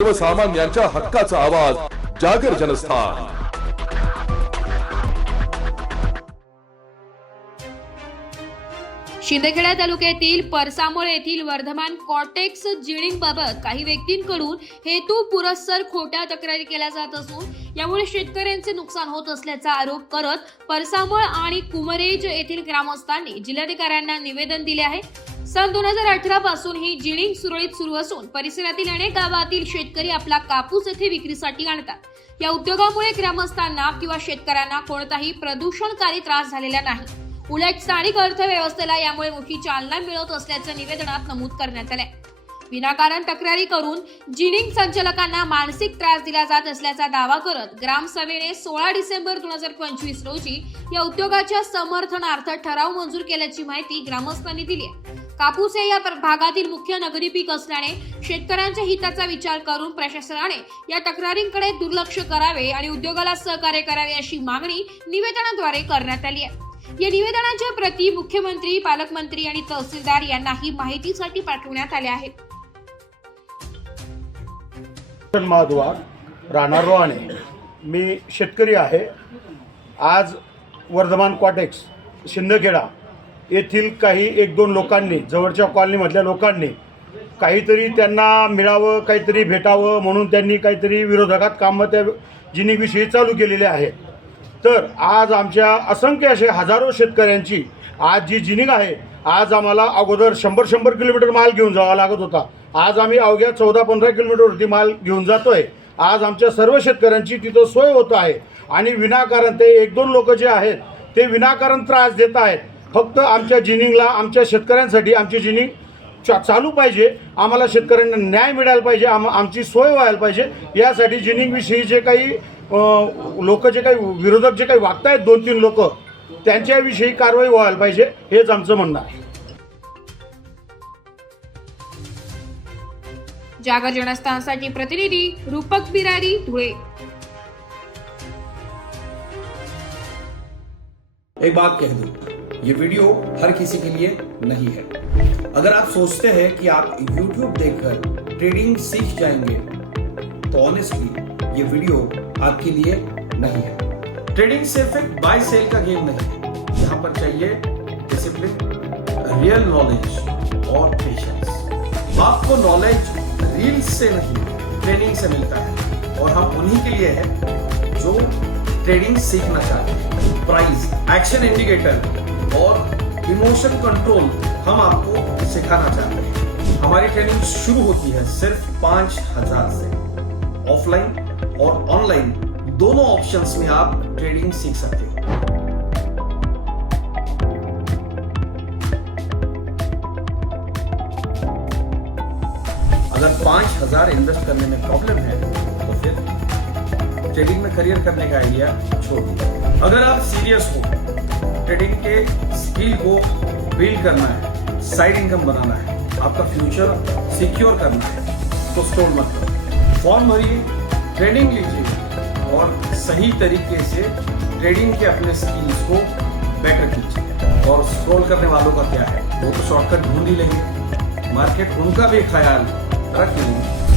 सर्वसामान्यांच्या हक्काचा आवाज जागर जनस्थान। शिंदखेडा तालुक्यातील परसामळ येथील वर्धमान कॉटेक्स जिनिंगबाबत काही व्यक्तींकडून हेतू पुरस्सर खोट्या तक्रारी केल्या जात असून यामुळे शेतकऱ्यांचे नुकसान होत असल्याचा आरोप करत परसामळ आणि कुमरेज येथील ग्रामस्थांनी जिल्हाधिकाऱ्यांना निवेदन दिले आहे। सन 2018 पासून ही जिनिंग सुरळीत सुरू असून परिसरातील अनेक गावातील शेतकरी आपला कापूस येथे विक्रीसाठी आणतात। या उद्योगामुळे ग्रामस्थांना किंवा शेतकऱ्यांना कोणताही प्रदूषणकारी त्रास झालेला नाही, उलट स्थानिक अर्थव्यवस्थेला यामुळे मोठी चालना मिळत असल्याचं निवेदनात नमूद करण्यात आलंय। विनाकारण तक्रारी करून जिनिंग संचालकांना मानसिक त्रास दिला जात असल्याचा दावा करत ग्रामसभेने 16 डिसेंबर 2025 रोजी या उद्योगाच्या समर्थनार्थ ठराव मंजूर केल्याची माहिती ग्रामस्थांनी दिली आहे। कापूस हे या भागातील मुख्य नगरी पीक असल्याने शेतकऱ्यांच्या हिताचा विचार करून प्रशासनाने या तक्रारींकडे दुर्लक्ष करावे आणि उद्योगाला सहकार्य करावे अशी मागणी निवेदनाद्वारे करण्यात आली आहे। या निवेदनाच्या प्रती मुख्यमंत्री, पालकमंत्री आणि तहसीलदार यांनाही माहितीसाठी पाठवण्यात आले आहेत। महाद्वार राहणार रोहाणे, मी शेतकरी आहे। आज वर्धमान कॉटेक्स शिंदखेडा येथील काही 1-2 लोकांनी, जवळच्या कॉलनीमधल्या लोकांनी काहीतरी त्यांना मिळावं, काहीतरी भेटावं म्हणून त्यांनी काहीतरी विरोधकात कामं त्या जिनिंगविषयी चालू केलेले आहेत। तर आज आमच्या असंख्य असे हजारो शेतकऱ्यांची आज जी जिनिंग आहे, आज आम्हाला अगोदर 100 किलोमीटर माल घेऊन जावा लागत होता, आज आम्ही अवघ्या 14-15 किलोमीटरवरती माल घेऊन जातोय। आज आमच्या सर्व शेतकऱ्यांची तिथं सोय होत आहे आणि विनाकारण ते 1-2 लोक जे आहेत ते विनाकारण त्रास देत आहेत। फक्त आमच्या जिनिंगला, आमच्या शेतकऱ्यांसाठी आमची जिनिंग चालू पाहिजे, आम्हाला शेतकऱ्यांना न्याय मिळायला पाहिजे, आमची सोय व्हायला पाहिजे। यासाठी जिनिंगविषयी जे काही लोक, जे काही विरोधक जे काही वागतायत 2-3 लोक, त्यांच्याविषयी कारवाई व्हायला पाहिजे, हेच आमचं म्हणणं आहे। जागर जनस्थानसाठी प्रतिनिधी रूपक बिरारी, धुळे। एक बात कह दूं, ये वीडियो हर किसी के लिए नहीं है। अगर आप सोचते हैं कि आप YouTube देखकर ट्रेडिंग सीख जाएंगे तो ऑनेस्टली ये वीडियो आपके लिए नहीं है। ट्रेडिंग सिर्फ एक बाय सेल का गेम नहीं है, यहाँ पर चाहिए डिसिप्लिन, रियल नॉलेज और पेशेंस। आपको नॉलेज रील्स से नहीं, ट्रेनिंग से मिलता है और हम उन्हीं के लिए हैं जो ट्रेडिंग सीखना चाहते हैं। प्राइस, एक्शन इंडिकेटर और इमोशन कंट्रोल हम आपको सिखाना चाहते हैं। हमारी ट्रेनिंग शुरू होती है सिर्फ 5000 से। ऑफलाइन और ऑनलाइन दोनों ऑप्शंस में आप ट्रेडिंग सीख सकते हैं। अगर 5000 इन्वेस्ट करने में प्रॉब्लम है तो फिर ट्रेडिंग में करियर करने का आइडिया छोड़ दीजिए। अगर आप सीरियस हो, ट्रेडिंग के स्किल को बिल्ड करना है, साइड इनकम बनाना है, आपका फ्यूचर सिक्योर करना है, तो स्क्रॉल मत करो, फॉर्म भरिए, ट्रेनिंग लीजिए और सही तरीके से ट्रेडिंग के अपने स्किल्स को बेटर कीजिए। और स्क्रॉल करने वालों का क्या है, वो तो शॉर्टकट ढूंढ ही लेंगे, मार्केट उनका भी ख्याल रख लेंगे।